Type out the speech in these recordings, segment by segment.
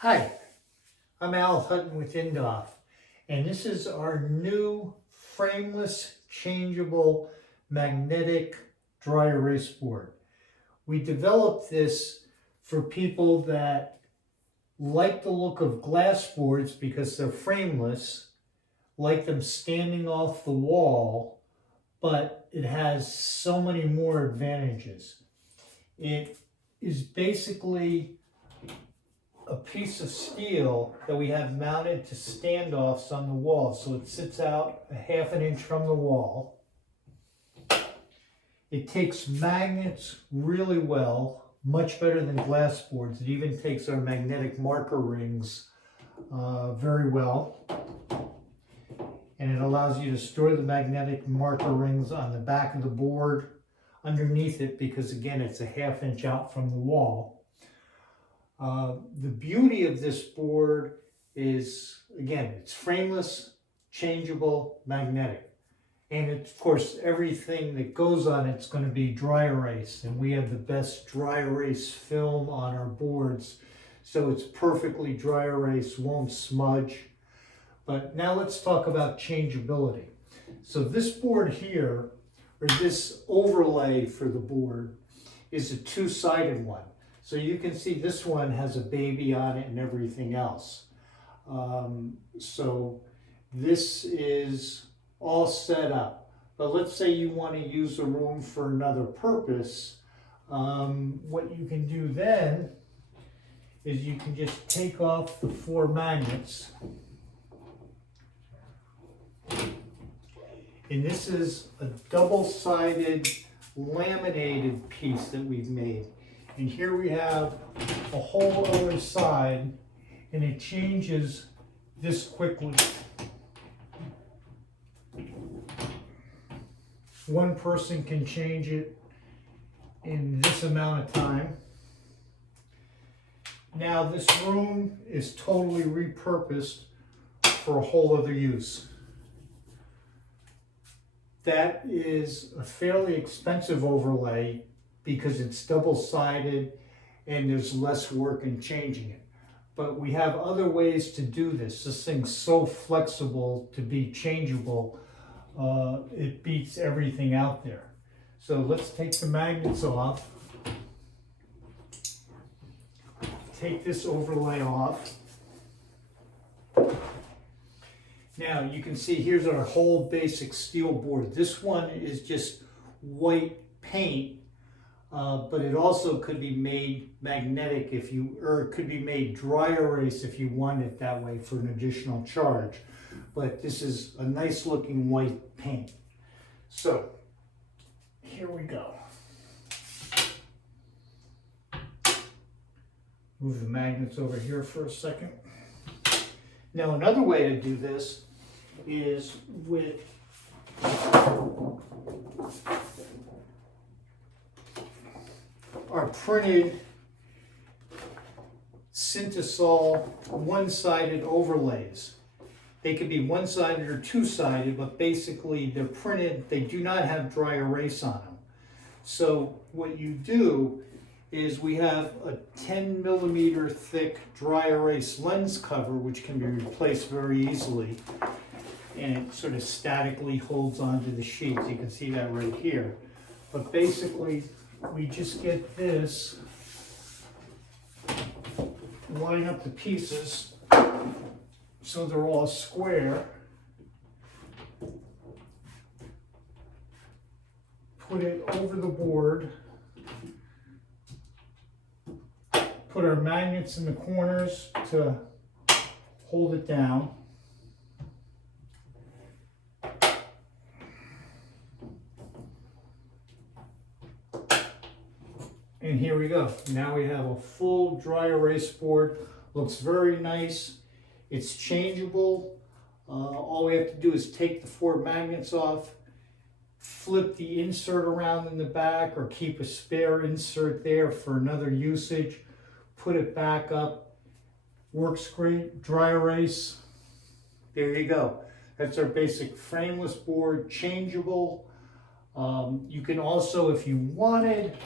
Hi, I'm Al Hutton with Indoff, and this is our new frameless, changeable, magnetic dry erase board. We developed this for people that like the look of glass boards because they're frameless, like them standing off the wall, but it has so many more advantages. It is basically a piece of steel that we have mounted to standoffs on the wall. So it sits out a ½ inch from the wall. It takes magnets really well, much better than glass boards. It even takes our magnetic marker rings very well. And it allows you to store the magnetic marker rings on the back of the board underneath it because again, it's a ½ inch out from the wall. The beauty of this board is, again, it's frameless, changeable, magnetic. And it's, of course, everything that goes on it's going to be dry erase. And we have the best dry erase film on our boards. So it's perfectly dry erase, won't smudge. But now let's talk about changeability. So this board here, or this overlay for the board, is a two-sided one. So you can see this one has a baby on it and everything else. So this is all set up. But let's say you want to use a room for another purpose. What you can do then is you can just take off the 4 magnets. And this is a double-sided laminated piece that we've made. And here we have a whole other side, and it changes this quickly. One person can change it in this amount of time. Now this room is totally repurposed for a whole other use. That is a fairly expensive overlay because it's double-sided and there's less work in changing it. But we have other ways to do this. This thing's so flexible to be changeable, it beats everything out there. So let's take the magnets off. Take this overlay off. Now you can see here's our whole basic steel board. This one is just white paint. But it also could be made magnetic or it could be made dry erase if you want it that way for an additional charge. But this is a nice looking white paint. So here we go. Move the magnets over here for a second. Now another way to do this is with our printed Synthesol one-sided overlays. They could be one-sided or two-sided, but basically they're printed, they do not have dry erase on them. So what you do is we have a 10 millimeter thick dry erase lens cover which can be replaced very easily, and it sort of statically holds onto the sheets. You can see that right here. But basically we just get this, line up the pieces so they're all square, put it over the board, put our magnets in the corners to hold it down. And here we go. Now we have a full dry erase board. Looks very nice. It's changeable. All we have to do is take the 4 magnets off, flip the insert around in the back, or keep a spare insert there for another usage. Put it back up. Works great. Dry erase. There you go. That's our basic frameless board, changeable. You can also, if you wanted,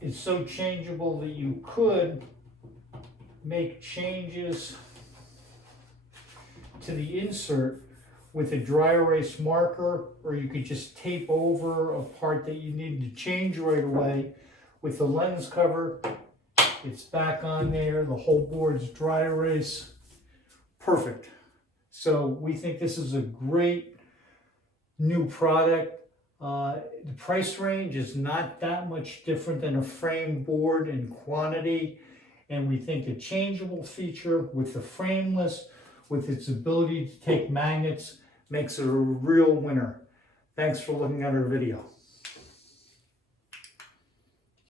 it's so changeable that you could make changes to the insert with a dry erase marker, or you could just tape over a part that you need to change right away. With the lens cover, it's back on there, the whole board's dry erase. Perfect. So we think this is a great new product. The price range is not that much different than a frame board in quantity, and we think the changeable feature with the frameless, with its ability to take magnets, makes it a real winner. Thanks for looking at our video.